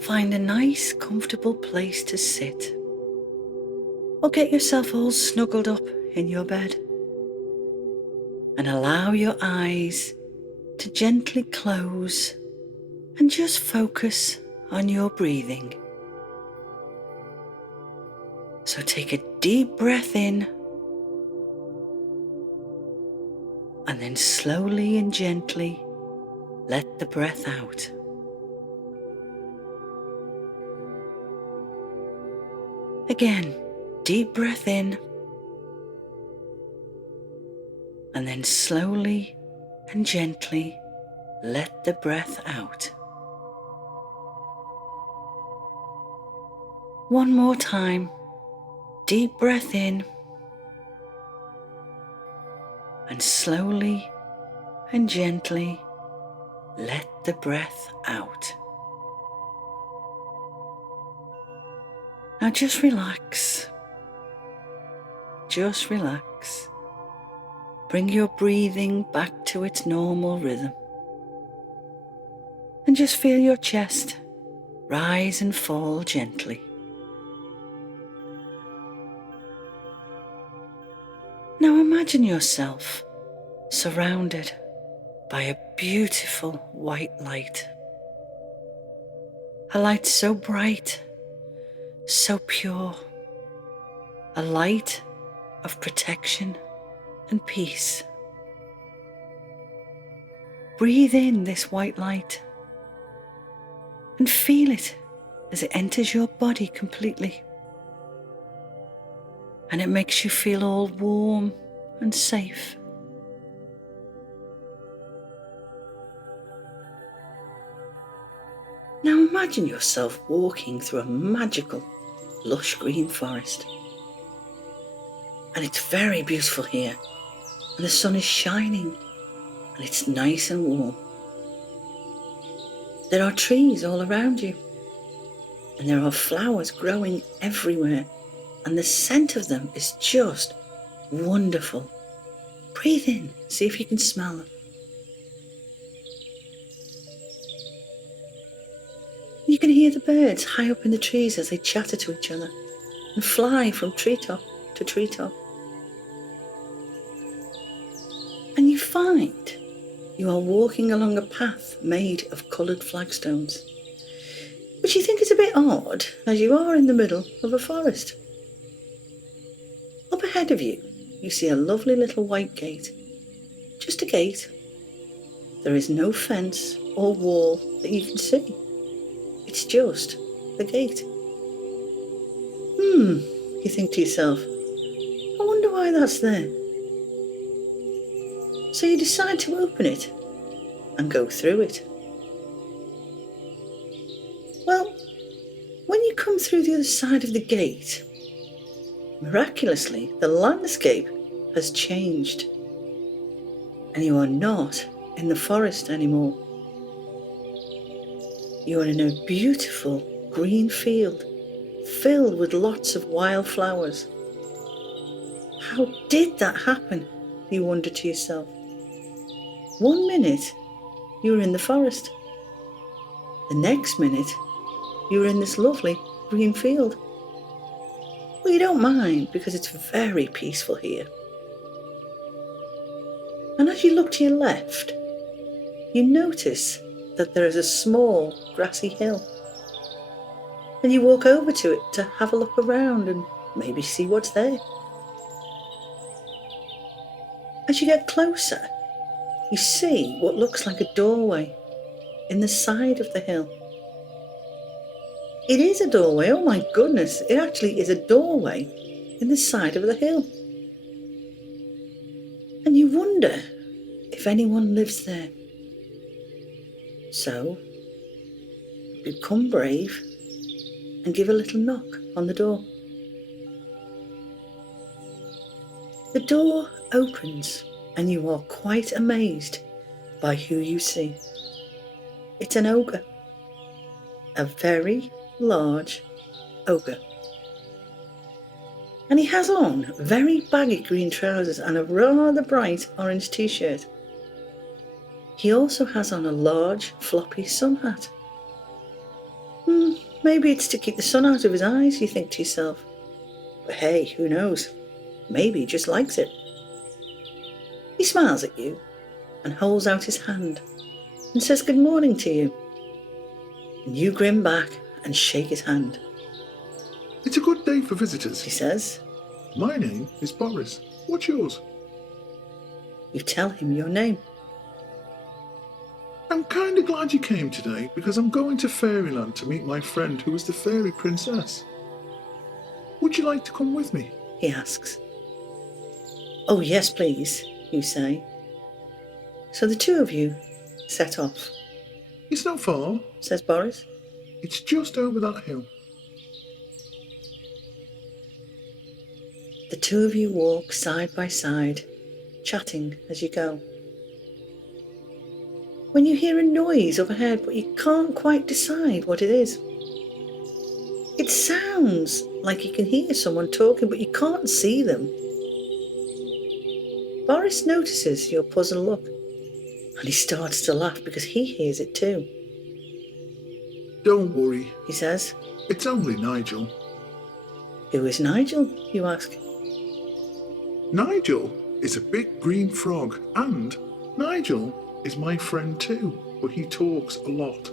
find a nice, comfortable place to sit, or get yourself all snuggled up in your bed, and allow your eyes to gently close and just focus on your breathing. So take a deep breath in, and then slowly and gently let the breath out. Again, deep breath in, and then slowly and gently let the breath out. One more time, deep breath in, and slowly and gently let the breath out. Now just relax. Just relax. Bring your breathing back to its normal rhythm. And just feel your chest rise and fall gently. Now imagine yourself surrounded by a beautiful white light. A light so bright, so pure. A light of protection and peace. Breathe in this white light and feel it as it enters your body completely. And it makes you feel all warm and safe. Now imagine yourself walking through a magical, lush green forest. And it's very beautiful here, and the sun is shining, and it's nice and warm. There are trees all around you, and there are flowers growing everywhere, and the scent of them is just wonderful. Breathe in, see if you can smell them. You can hear the birds high up in the trees as they chatter to each other and fly from treetop to treetop. And you find you are walking along a path made of coloured flagstones, which you think is a bit odd as you are in the middle of a forest. Up ahead of you, you see a lovely little white gate. Just a gate. There is no fence or wall that you can see. It's just the gate. You think to yourself, I wonder why that's there. So you decide to open it and go through it. Well, when you come through the other side of the gate, miraculously, the landscape has changed, and you are not in the forest anymore. You are in a beautiful green field filled with lots of wildflowers. How did that happen? You wonder to yourself. 1 minute, you were in the forest. The next minute, you were in this lovely green field. Well, you don't mind because it's very peaceful here. And as you look to your left, you notice that there is a small grassy hill. And you walk over to it to have a look around and maybe see what's there. As you get closer, you see what looks like a doorway in the side of the hill. It is a doorway, oh my goodness, it actually is a doorway in the side of the hill. And you wonder if anyone lives there. So, become brave and give a little knock on the door. The door opens and you are quite amazed by who you see. It's an ogre, a very large ogre. And he has on very baggy green trousers and a rather bright orange t-shirt. He also has on a large floppy sun hat. Maybe it's to keep the sun out of his eyes, you think to yourself. But hey, who knows? Maybe he just likes it. He smiles at you and holds out his hand and says good morning to you. And you grin back and shake his hand. It's a good day for visitors, He says. My name is Boris. What's yours? You tell him your name. I'm kind of glad you came today because I'm going to Fairyland to meet my friend who is the fairy princess. Would you like to come with me? He asks. Oh yes, please, you say. So the two of you set off. It's not far, Says Boris. It's just over that hill. The two of you walk side by side, chatting as you go. When you hear a noise overhead, but you can't quite decide what it is. It sounds like you can hear someone talking, but you can't see them. Boris notices your puzzled look, and he starts to laugh because he hears it too. Don't worry, He says. It's only Nigel. Who is Nigel, you ask? Nigel is a big green frog, and Nigel is my friend too, but he talks a lot.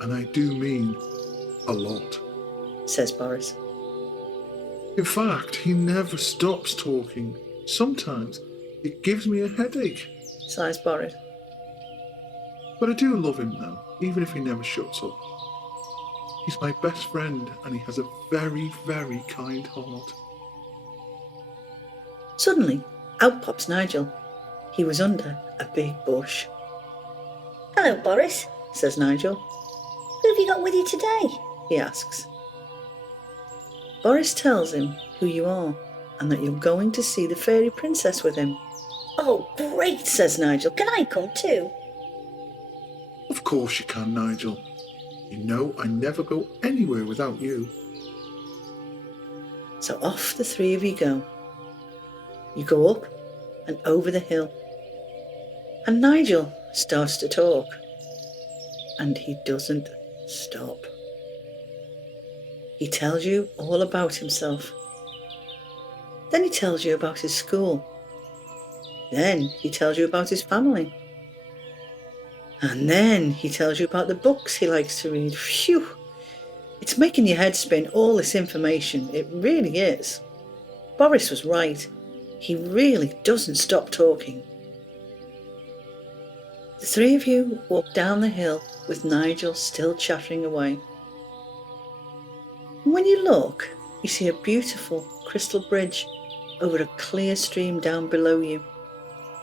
And I do mean a lot. Says Boris. In fact, he never stops talking. Sometimes it gives me a headache. Sighs Boris. But I do love him though, even if he never shuts up. He's my best friend and he has a very, very kind heart. Suddenly, out pops Nigel. He was under a big bush. Hello, Boris. Says Nigel. Who have you got with you today? He asks. Boris tells him who you are and that you're going to see the fairy princess with him. Oh, great, Says Nigel. Can I come too? Of course you can, Nigel. You know I never go anywhere without you. So off the three of you go. You go up and over the hill. And Nigel starts to talk. And he doesn't stop. He tells you all about himself. Then he tells you about his school. Then he tells you about his family. And then he tells you about the books he likes to read. Phew! It's making your head spin, all this information. It really is. Boris was right. He really doesn't stop talking. The three of you walk down the hill with Nigel still chattering away. And when you look, you see a beautiful crystal bridge over a clear stream down below you.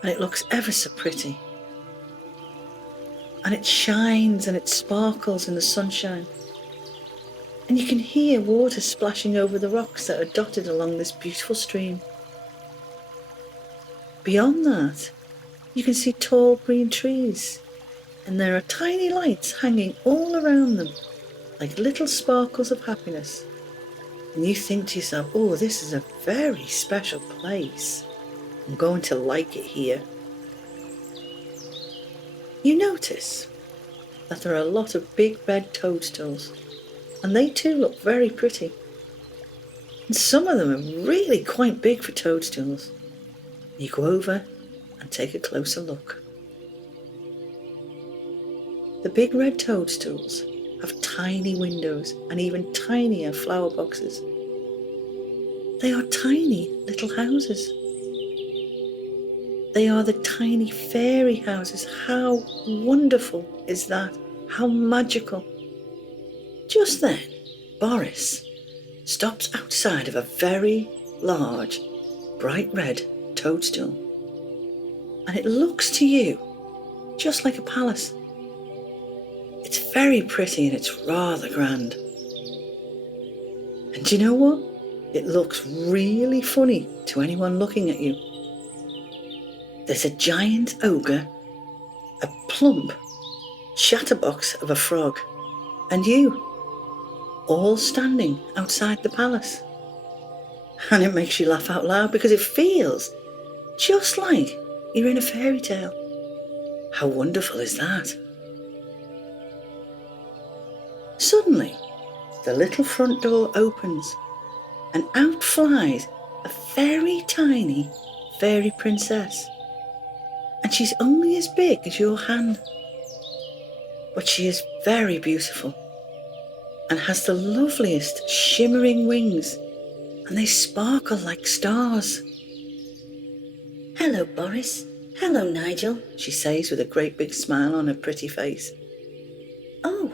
And it looks ever so pretty. And it shines and it sparkles in the sunshine. And you can hear water splashing over the rocks that are dotted along this beautiful stream. Beyond that, you can see tall green trees, and there are tiny lights hanging all around them, like little sparkles of happiness. And you think to yourself, oh, this is a very special place. I'm going to like it here. You notice that there are a lot of big red toadstools, and they too look very pretty. And some of them are really quite big for toadstools. You go over and take a closer look. The big red toadstools have tiny windows and even tinier flower boxes. They are tiny little houses. They are the tiny fairy houses. How wonderful is that? How magical. Just then, Boris stops outside of a very large, bright red toadstool. And it looks to you just like a palace. It's very pretty and it's rather grand. And do you know what? It looks really funny to anyone looking at you. There's a giant ogre, a plump chatterbox of a frog, and you, all standing outside the palace. And it makes you laugh out loud because it feels just like you're in a fairy tale. How wonderful is that? Suddenly, the little front door opens and out flies a very tiny fairy princess. And she's only as big as your hand. But she is very beautiful and has the loveliest shimmering wings, and they sparkle like stars. Hello, Boris. Hello, Nigel. She says with a great big smile on her pretty face. Oh,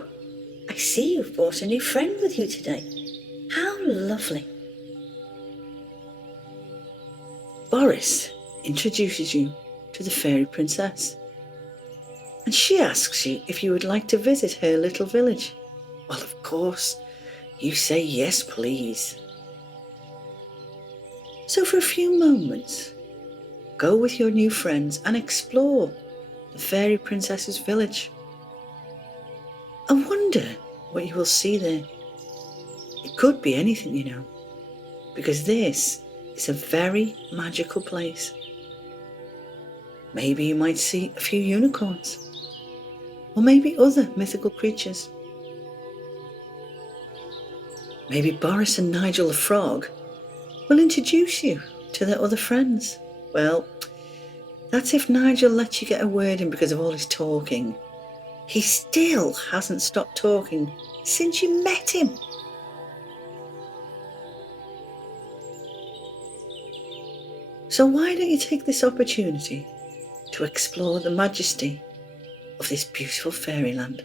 I see you've brought a new friend with you today. How lovely. Boris introduces you to the fairy princess, and she asks you if you would like to visit her little village. Well, of course, you say yes, please. So for a few moments, go with your new friends and explore the fairy princess's village. I wonder what you will see there. It could be anything, you know, because this is a very magical place. Maybe you might see a few unicorns, or maybe other mythical creatures. Maybe Boris and Nigel the frog will introduce you to their other friends. Well, that's if Nigel lets you get a word in because of all his talking. He still hasn't stopped talking since you met him. So why don't you take this opportunity to explore the majesty of this beautiful fairyland?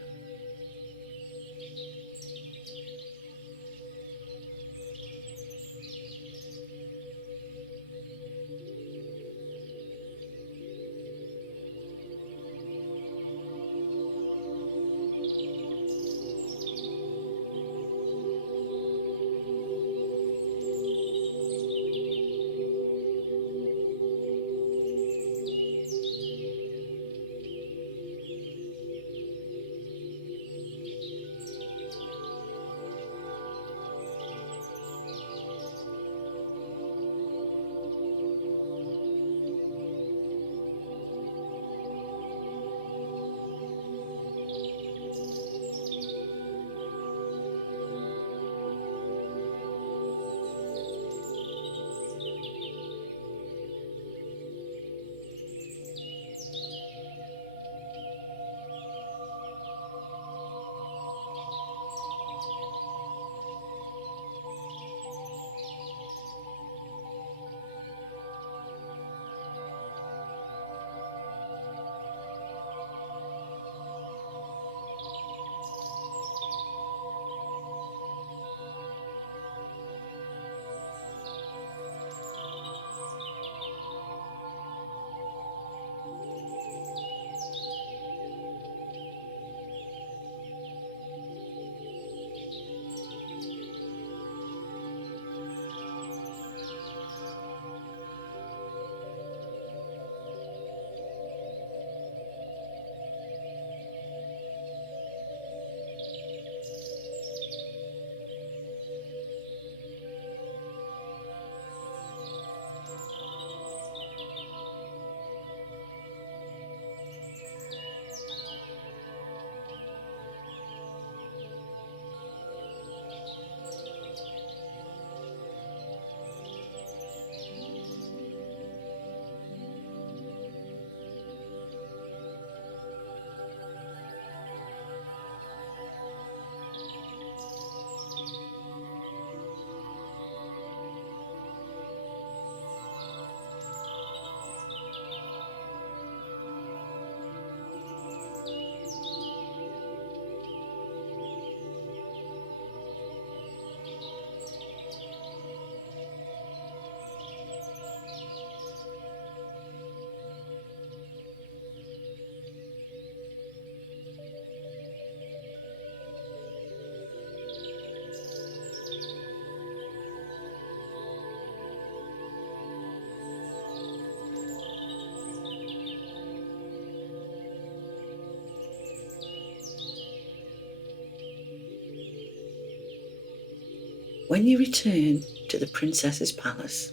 When you return to the princess's palace,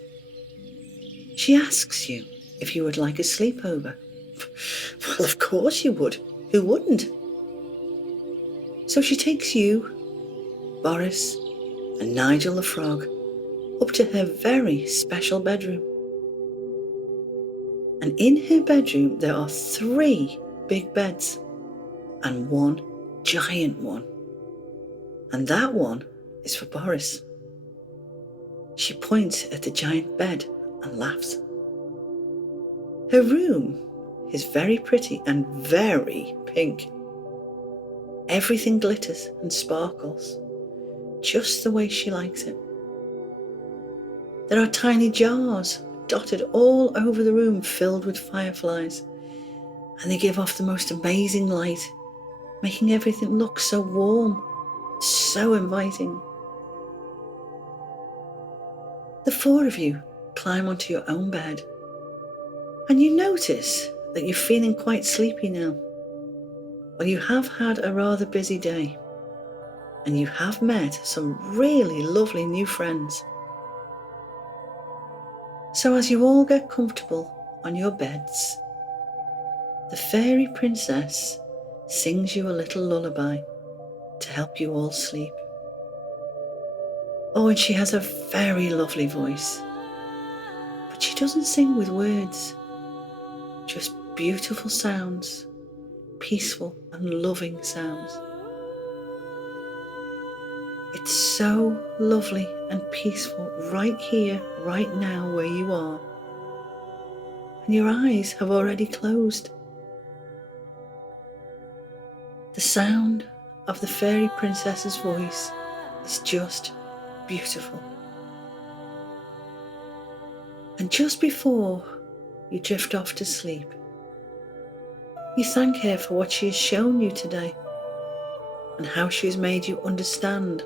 she asks you if you would like a sleepover. Well, of course you would. Who wouldn't? So she takes you Boris and Nigel the frog up to her very special bedroom. And in her bedroom there are 3 big beds and 1 giant one. And that one is for Boris. She points at the giant bed and laughs. Her room is very pretty and very pink. Everything glitters and sparkles, just the way she likes it. There are tiny jars dotted all over the room filled with fireflies, and they give off the most amazing light, making everything look so warm, so inviting. The 4 of you climb onto your own bed, and you notice that you're feeling quite sleepy now. Well, you have had a rather busy day, and you have met some really lovely new friends. So as you all get comfortable on your beds, the fairy princess sings you a little lullaby to help you all sleep. Oh, and she has a very lovely voice, but she doesn't sing with words, just beautiful sounds, peaceful and loving sounds. It's so lovely and peaceful right here, right now where you are. And your eyes have already closed. The sound of the fairy princess's voice is just beautiful. And just before you drift off to sleep, you thank her for what she has shown you today and how she has made you understand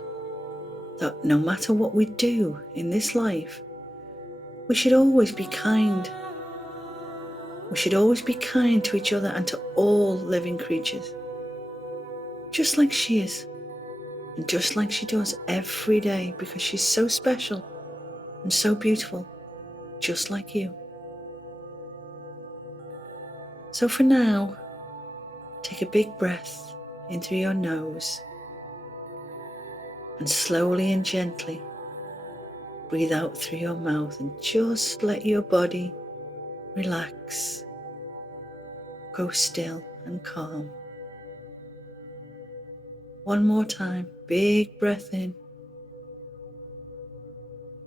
that no matter what we do in this life, we should always be kind. We should always be kind to each other and to all living creatures, just like she is, and just like she does every day, because she's so special and so beautiful, just like you. So for now, take a big breath in through your nose and slowly and gently breathe out through your mouth, and just let your body relax, go still and calm. One more time, big breath in,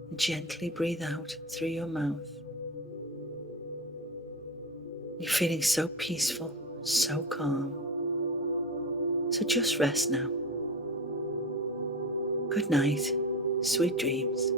and gently breathe out through your mouth. You're feeling so peaceful, so calm. So just rest now. Good night, sweet dreams.